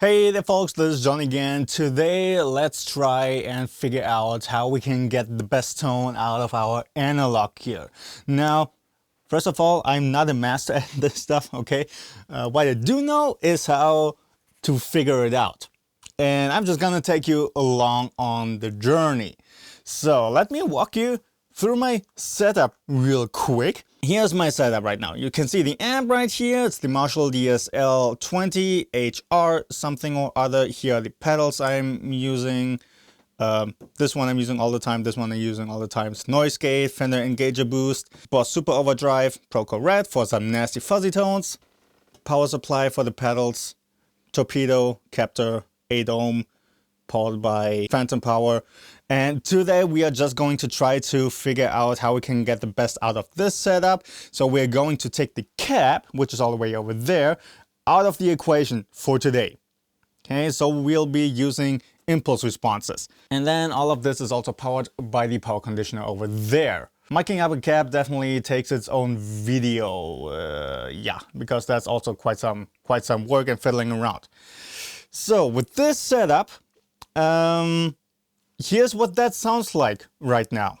Hey there folks, this is John again. Today let's try and figure out how we can get the best tone out of our analog here. Now, first of all, I'm not a master at this stuff, okay? What I do know is how to figure it out. And I'm just gonna take you along on the journey. So let me walk you through my setup real quick. Here's my setup right now. You can see the amp right here. It's the Marshall DSL-20 HR something or other. Here are the pedals I'm using. This one I'm using all the time. This one I'm using all the time. It's Noise Gate, Fender Engager Boost, Boss Super Overdrive, Proco Red for some nasty fuzzy tones, power supply for the pedals, Torpedo, Captor, 8 ohm, powered by Phantom Power. And today we are just going to try to figure out how we can get the best out of this setup. So we're going to take the cab, which is all the way over there, out of the equation for today. Okay, so we'll be using impulse responses. And then all of this is also powered by the power conditioner over there. Miking up a cab definitely takes its own video, yeah, because that's also quite some work and fiddling around. So with this setup, here's what that sounds like right now.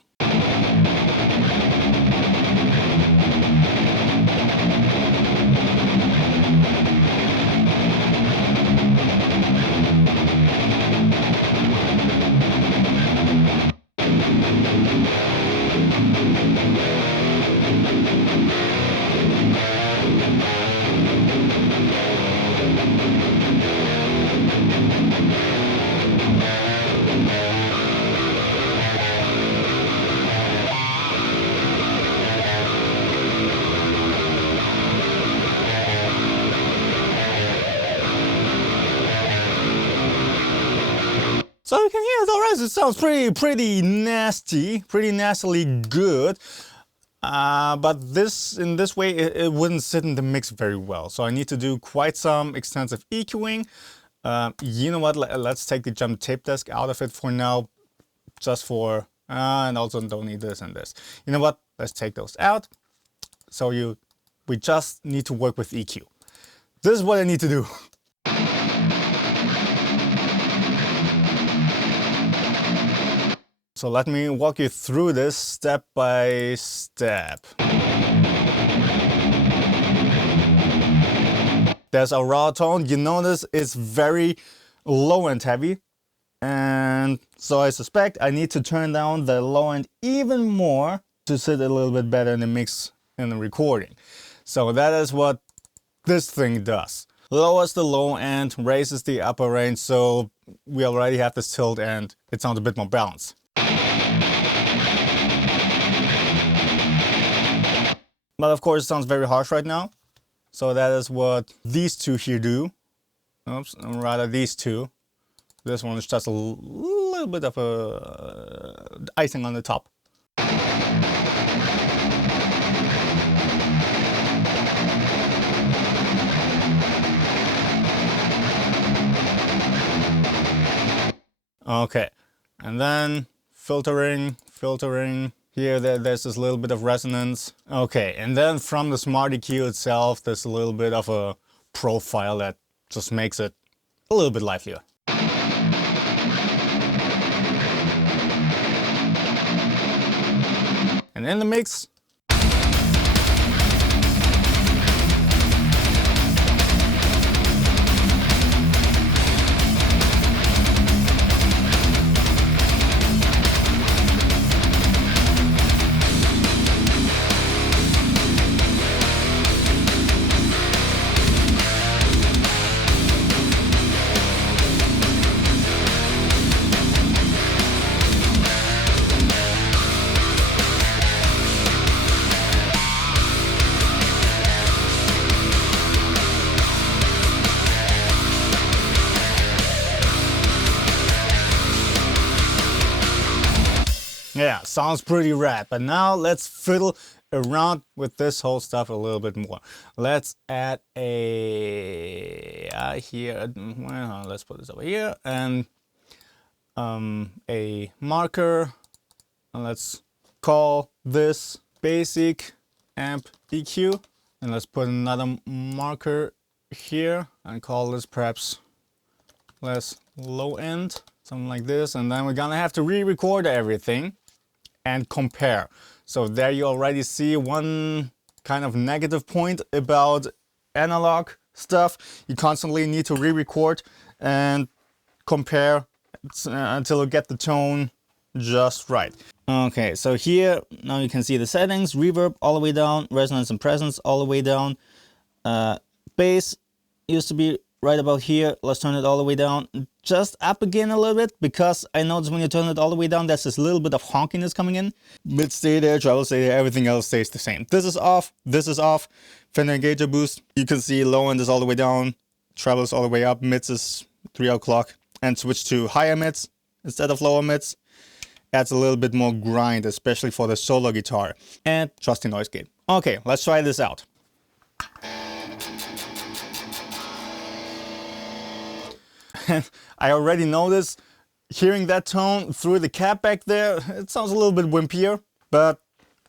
So you can hear the rest. It sounds pretty nasty, pretty nastily good. But in this way, it wouldn't sit in the mix very well. So I need to do quite some extensive EQing. You know what? Let's take the jump tape desk out of it for now, just for and also don't need this and this. You know what? Let's take those out. So we just need to work with EQ. This is what I need to do. So let me walk you through this step by step. There's a raw tone. You notice it's very low end heavy. And so I suspect I need to turn down the low end even more to sit a little bit better in the mix in the recording. So that is what this thing does. Lowers the low end, raises the upper range. So we already have this tilt and it sounds a bit more balanced. But of course it sounds very harsh right now. So that is what these two here do. Oops, or rather these two. This one is just a little bit of a icing on the top. Okay, and then filtering. Here, there's this little bit of resonance. Okay, and then from the Smart EQ itself, there's a little bit of a profile that just makes it a little bit livelier. And in the mix, yeah, sounds pretty rad. But now let's fiddle around with this whole stuff a little bit more. Let's add a here. Well, let's put this over here and a marker. And let's call this basic amp EQ. And let's put another marker here and call this perhaps less low end, something like this, and then we're gonna have to re-record everything and compare. So there you already see one kind of negative point about analog stuff. You constantly need to re-record and compare until you get the tone just right. Okay, so here now you can see the settings: reverb all the way down, resonance and presence all the way down. Bass used to be right about here. Let's turn it all the way down, just up again a little bit, because I noticed when you turn it all the way down, there's this little bit of honkiness coming in. Mid stay there, treble stay there, everything else stays the same. This is off, this is off. Fender engager boost, you can see low end is all the way down, treble is all the way up, mids is 3 o'clock, and switch to higher mids instead of lower mids. Adds a little bit more grind, especially for the solo guitar. And trusty noise gate. Okay, let's try this out. I already noticed, hearing that tone through the cab back there, it sounds a little bit wimpier, but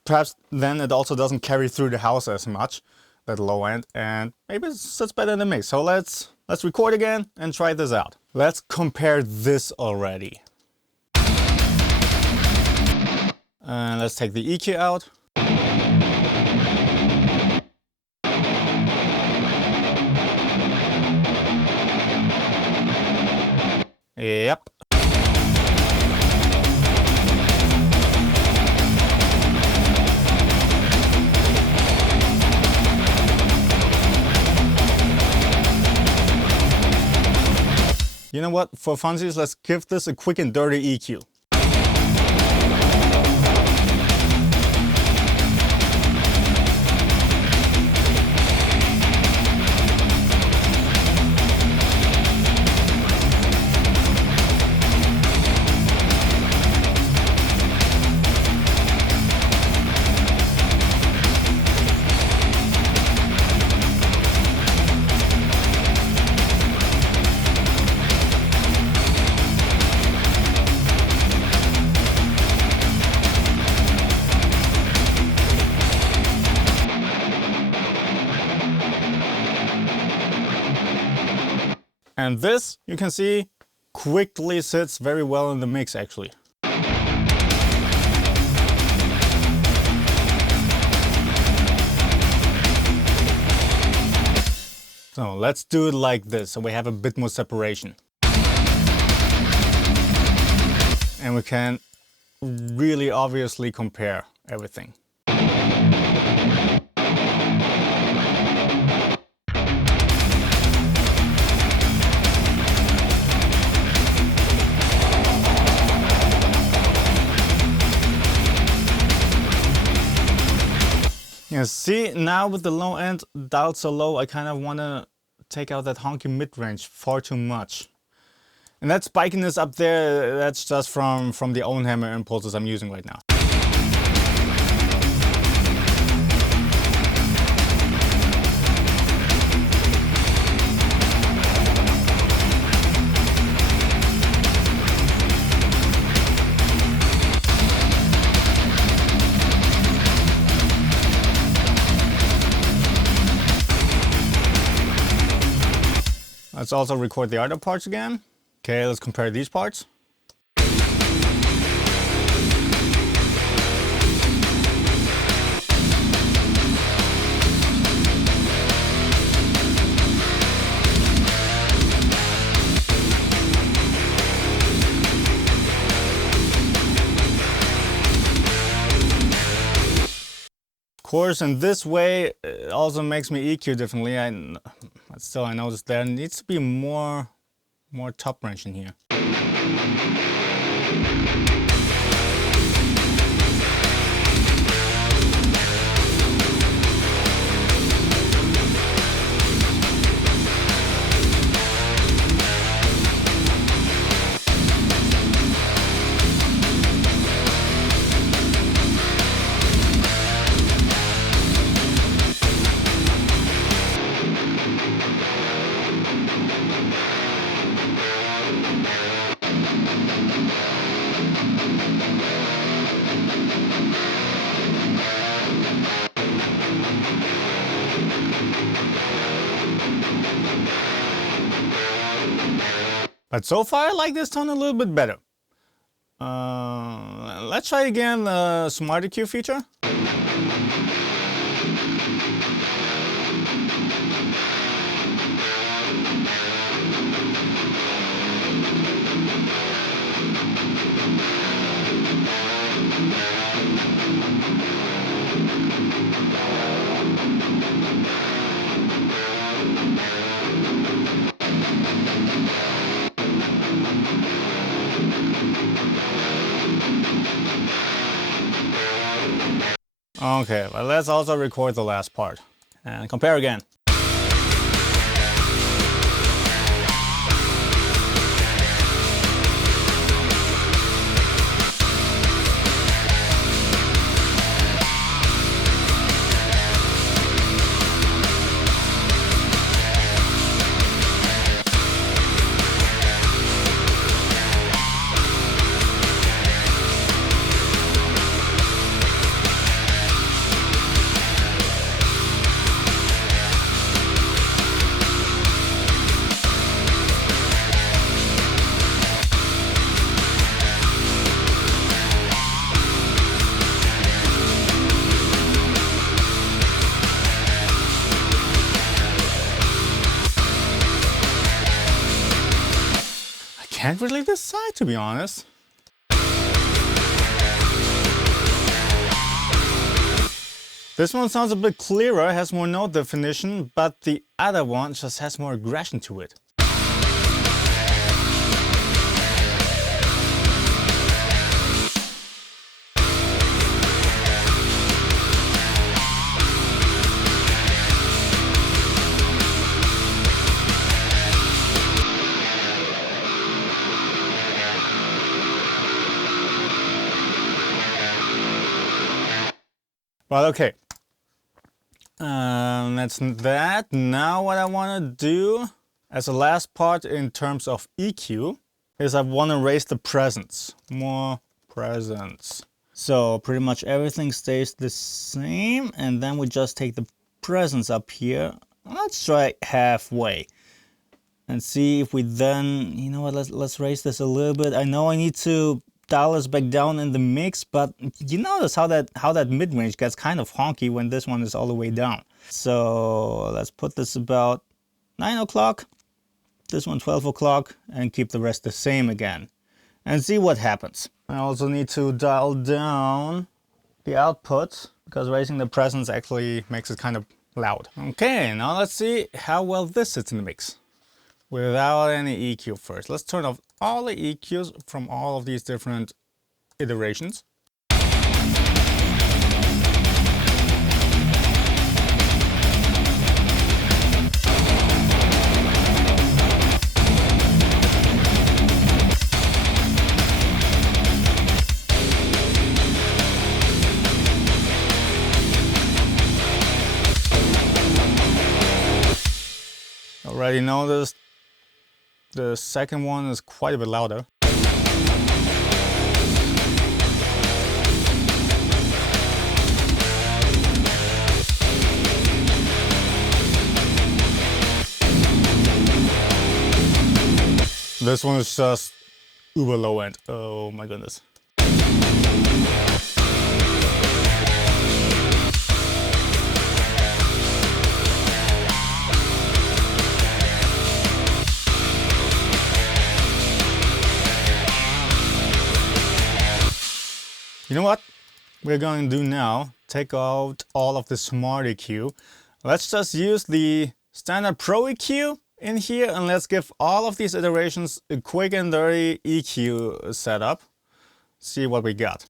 perhaps then it also doesn't carry through the house as much, that low end, and maybe it sits better in the mix. So let's record again and try this out. Let's compare this already. And let's take the EQ out. Yep. You know what? For funsies, let's give this a quick and dirty EQ. And this, you can see, quickly sits very well in the mix actually. So let's do it like this, so we have a bit more separation. And we can really obviously compare everything. Yeah, see, now with the low end dialed so low, I kind of want to take out that honky mid-range far too much. And that spikiness up there, that's just from the own hammer impulses I'm using right now. Let's also record the other parts again. Okay, let's compare these parts. Of course, in this way, it also makes me EQ differently. But still, I noticed there needs to be more top range in here. But so far I like this tone a little bit better. Let's try again the Smart EQ feature. Okay, but let's also record the last part and compare again. Can't really decide, to be honest. This one sounds a bit clearer, has more note definition, but the other one just has more aggression to it. Well, okay. That's that. Now what I want to do as a last part in terms of EQ is I want to raise the presence. More presence. So pretty much everything stays the same, and then we just take the presence up here. Let's try halfway and see if we then, you know what, let's raise this a little bit. I know I need to dial this back down in the mix, but you notice how that mid-range gets kind of honky when this one is all the way down. So let's put this about 9 o'clock, this one 12 o'clock, and keep the rest the same again and see what happens. I also need to dial down the output because raising the presence actually makes it kind of loud. Okay, now let's see how well this sits in the mix without any EQ first. Let's turn off all the EQs from all of these different iterations. Already noticed the second one is quite a bit louder. This one is just uber low end. Oh my goodness. You know what we're going to do now? Take out all of the Smart EQ. Let's just use the standard Pro EQ in here, and let's give all of these iterations a quick and dirty EQ setup. See what we got.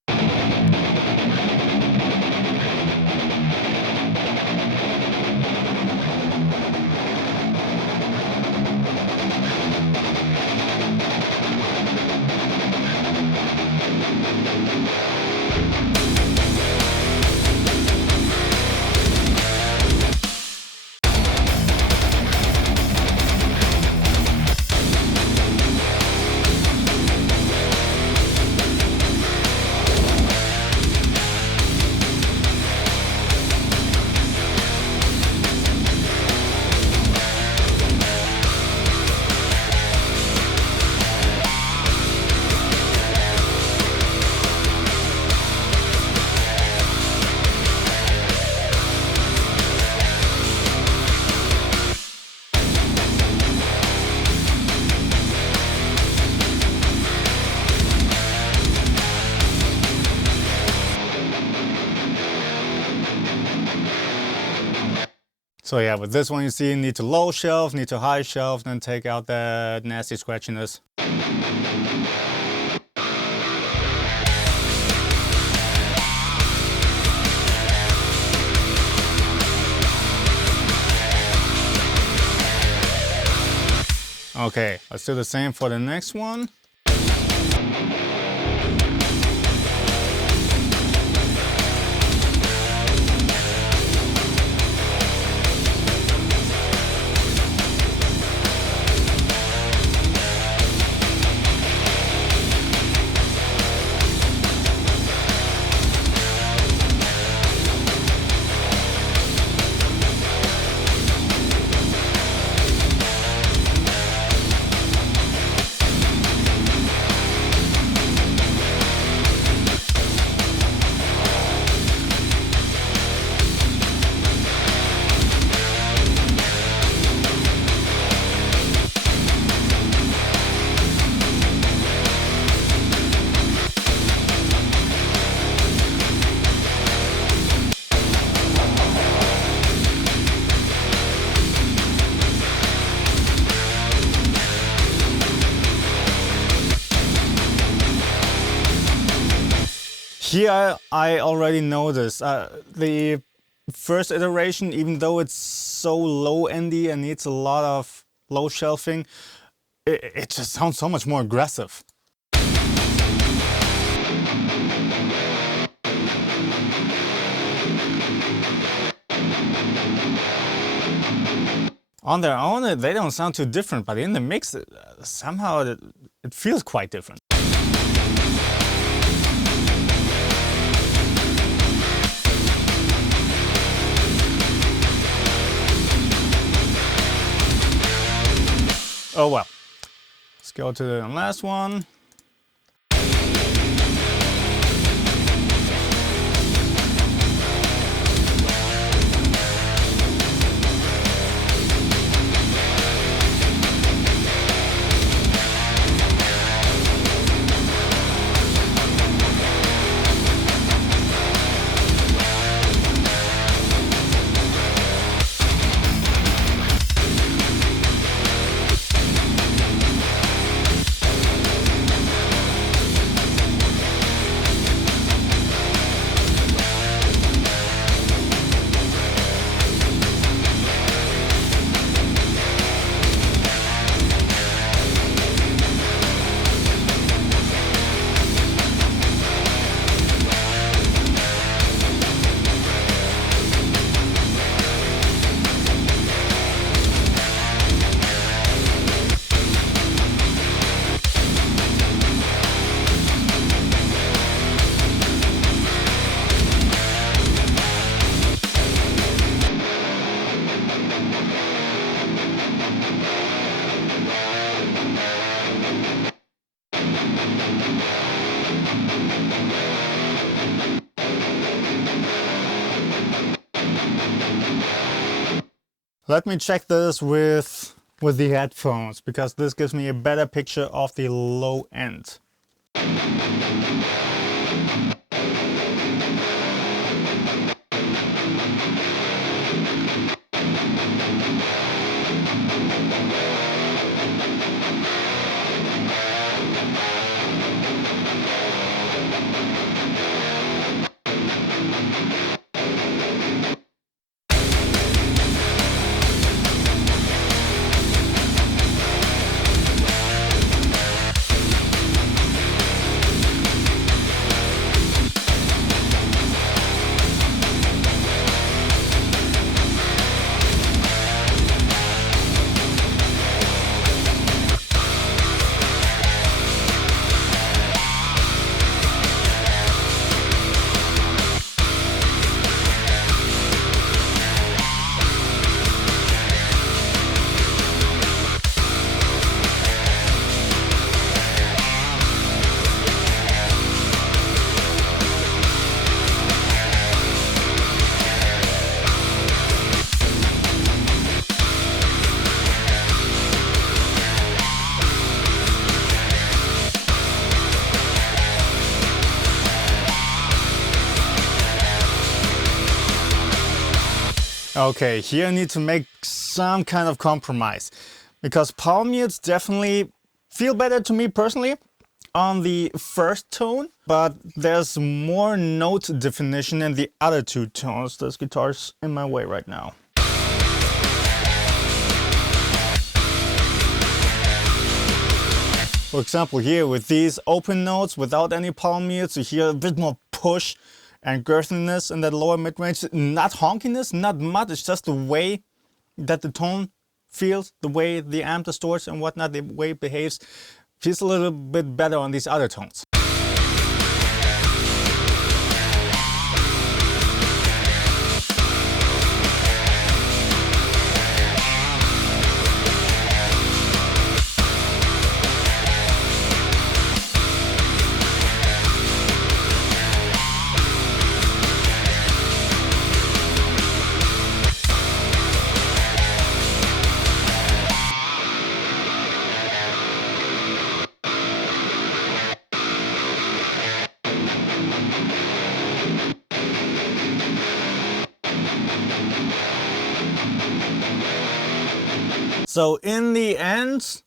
So yeah, with this one you see need to low shelf, need to high shelf, then take out that nasty scratchiness. Okay, let's do the same for the next one. Here I already noticed the first iteration, even though it's so low-endy and needs a lot of low shelving, it just sounds so much more aggressive. On their own, they don't sound too different, but in the mix, somehow it feels quite different. Oh well, let's go to the last one. Let me check this with the headphones, because this gives me a better picture of the low end. Okay, here I need to make some kind of compromise because palm mutes definitely feel better to me personally on the first tone, but there's more note definition in the other two tones. This guitar's in my way right now. For example, here with these open notes without any palm mutes, you hear a bit more push and girthiness in that lower mid-range. Not honkiness, not mud, it's just the way that the tone feels, the way the amp distorts and whatnot, the way it behaves, feels a little bit better on these other tones. So in the end,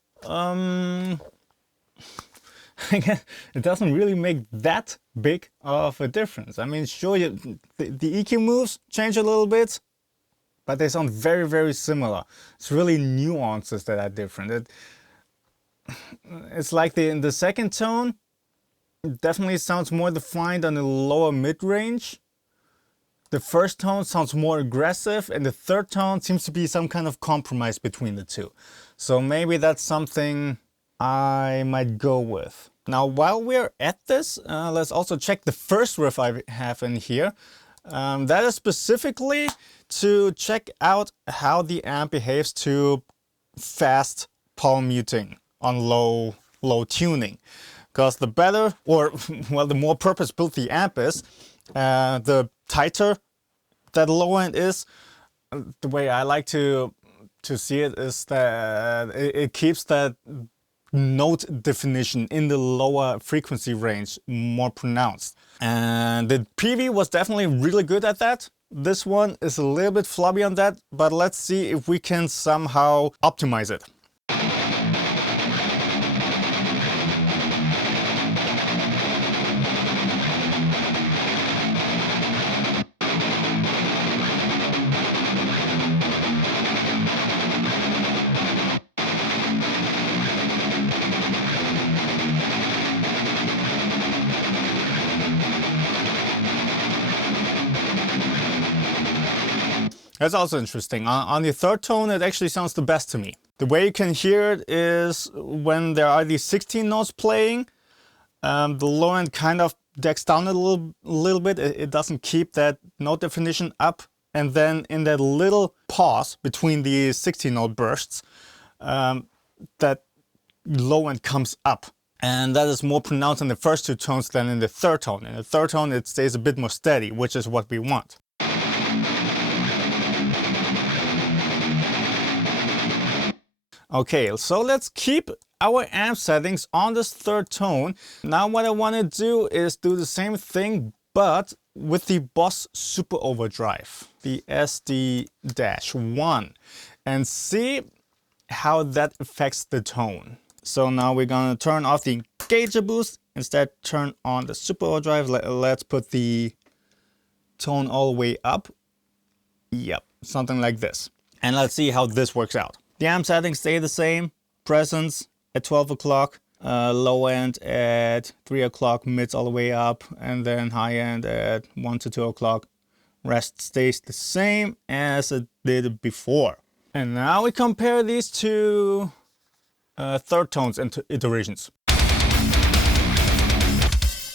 it doesn't really make that big of a difference. I mean, sure, the EQ moves change a little bit, but they sound very, very similar. It's really nuances that are different. It's like in the second tone, it definitely sounds more defined on the lower mid-range. The first tone sounds more aggressive, and the third tone seems to be some kind of compromise between the two. So maybe that's something I might go with. Now, while we're at this, let's also check the first riff I have in here. That is specifically to check out how the amp behaves to fast palm muting on low tuning. Because the better, or well, the more purpose-built the amp is, the tighter that low end is. The way I like to see it is that it keeps that note definition in the lower frequency range more pronounced. And the PV was definitely really good at that. This one is a little bit floppy on that, but let's see if we can somehow optimize it. That's also interesting. On the third tone, it actually sounds the best to me. The way you can hear it is when there are these 16 notes playing, the low end kind of decks down a little bit. It doesn't keep that note definition up. And then in that little pause between the 16 note bursts, that low end comes up. And that is more pronounced in the first two tones than in the third tone. In the third tone, it stays a bit more steady, which is what we want. Okay, so let's keep our amp settings on this third tone. Now what I want to do is do the same thing, but with the Boss Super Overdrive, the SD-1, and see how that affects the tone. So now we're gonna turn off the engager boost, instead turn on the Super Overdrive. Let's put the tone all the way up. Yep, something like this. And let's see how this works out. The amp settings stay the same. Presence at 12 o'clock, low end at 3 o'clock, mids all the way up, and then high end at 1 to 2 o'clock. Rest stays the same as it did before. And now we compare these two third tones and iterations.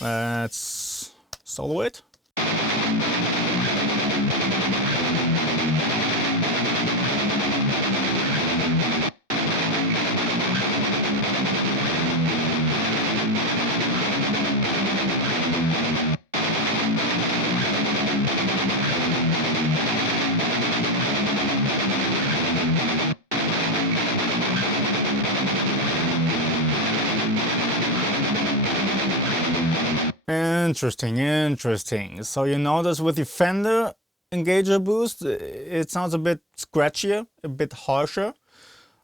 Let's solo it. Interesting. So you notice with the Fender, engager boost, it sounds a bit scratchier, a bit harsher.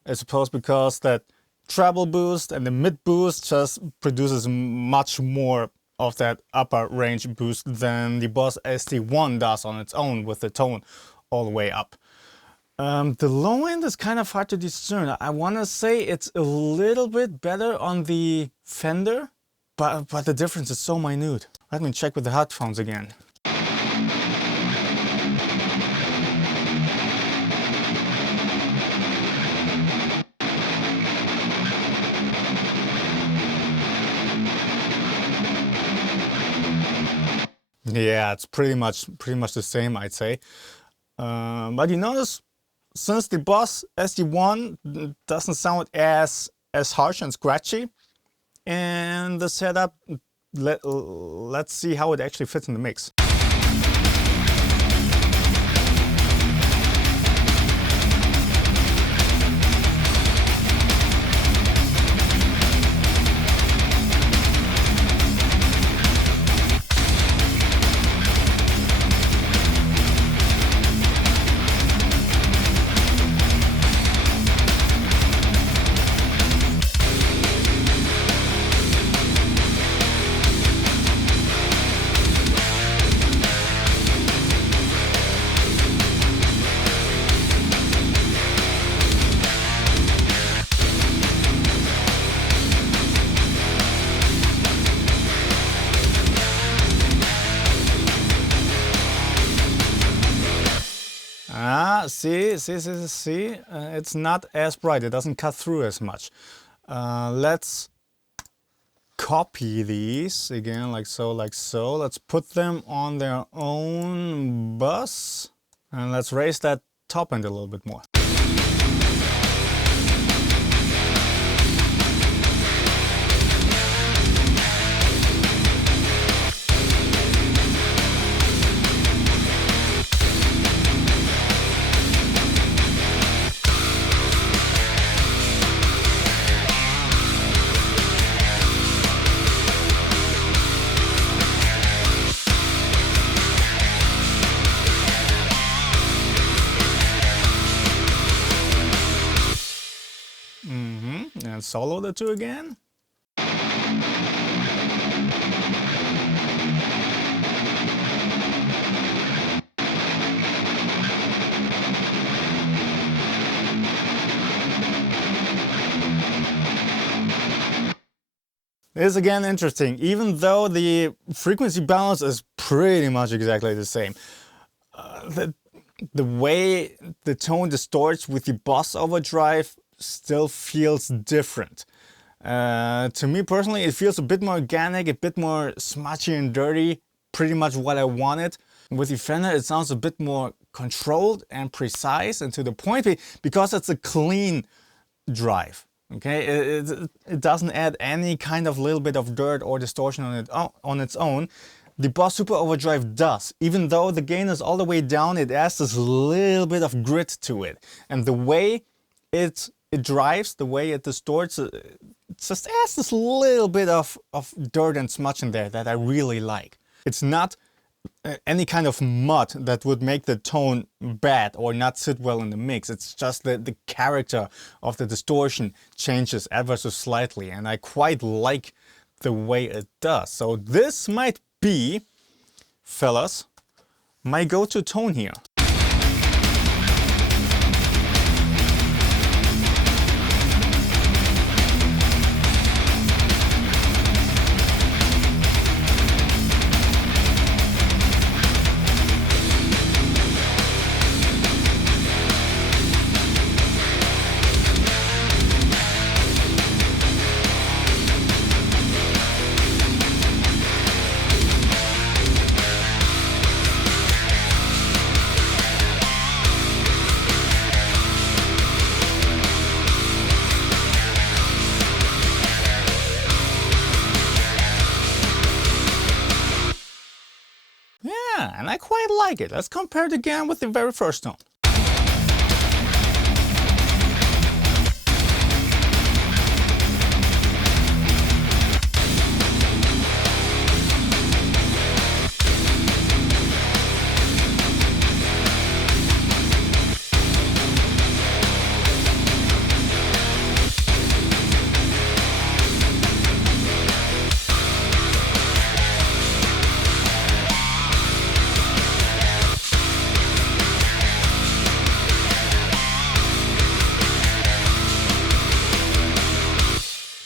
I suppose because that treble boost and the mid boost just produces much more of that upper range boost than the Boss ST1 does on its own with the tone all the way up. The low end is kind of hard to discern. I want to say it's a little bit better on the Fender, but the difference is so minute. Let me check with the headphones again. Yeah, it's pretty much the same, I'd say. But you notice, since the Boss SD1 doesn't sound as harsh and scratchy, and the setup, let's see how it actually fits in the mix. See, it's not as bright, it doesn't cut through as much. Let's copy these again, like so. Let's put them on their own bus, and let's raise that top end a little bit more. And solo the two again. This is again interesting, even though the frequency balance is pretty much exactly the same. The way the tone distorts with the Boss Overdrive still feels different. To me personally, it feels a bit more organic, a bit more smudgy and dirty, pretty much what I wanted. With the Fender, it sounds a bit more controlled and precise and to the point, because it's a clean drive. Okay, it doesn't add any kind of little bit of dirt or distortion on its own. The Boss Super Overdrive does. Even though the gain is all the way down, it adds this little bit of grit to it. And the way it drives, the way it distorts, it just adds this little bit of dirt and smudge in there that I really like. It's not any kind of mud that would make the tone bad or not sit well in the mix. It's just the character of the distortion changes ever so slightly, and I quite like the way it does. So this might be, fellas, my go-to tone here. And I quite like it. Let's compare it again with the very first tone.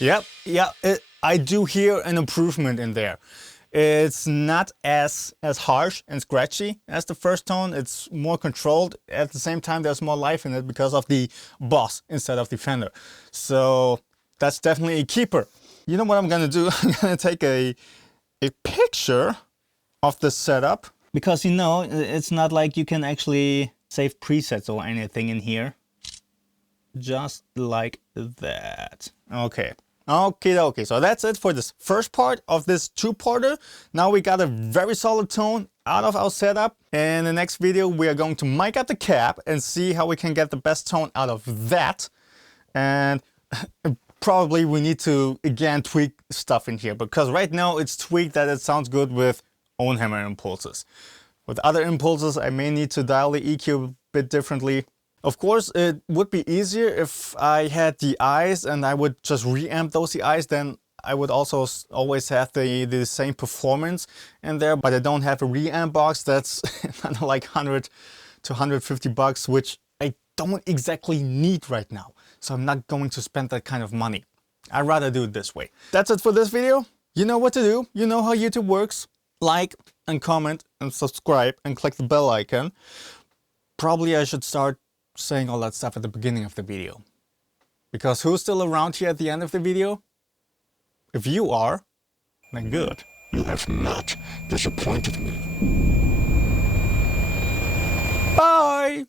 Yep, yeah, I do hear an improvement in there. It's not as harsh and scratchy as the first tone. It's more controlled. At the same time, there's more life in it because of the boss instead of the Fender. So that's definitely a keeper. You know what I'm gonna do? I'm gonna take a picture of the setup, because you know, it's not like you can actually save presets or anything in here. Just like that. Okay. Okay, so that's it for this first part of this two-parter. Now we got a very solid tone out of our setup. In the next video, we are going to mic out the cab and see how we can get the best tone out of that. And probably we need to, again, tweak stuff in here, because right now it's tweaked that it sounds good with own hammer impulses. With other impulses, I may need to dial the EQ a bit differently. Of course, it would be easier if I had the eyes and I would just reamp those eyes, then I would also always have the same performance in there, but I don't have a reamp box. That's like 100 to 150 bucks, which I don't exactly need right now. So I'm not going to spend that kind of money. I'd rather do it this way. That's it for this video. You know what to do. You know how YouTube works. Like and comment and subscribe and click the bell icon. Probably I should start saying all that stuff at the beginning of the video. Because who's still around here at the end of the video? If you are, then good. You have not disappointed me. Bye!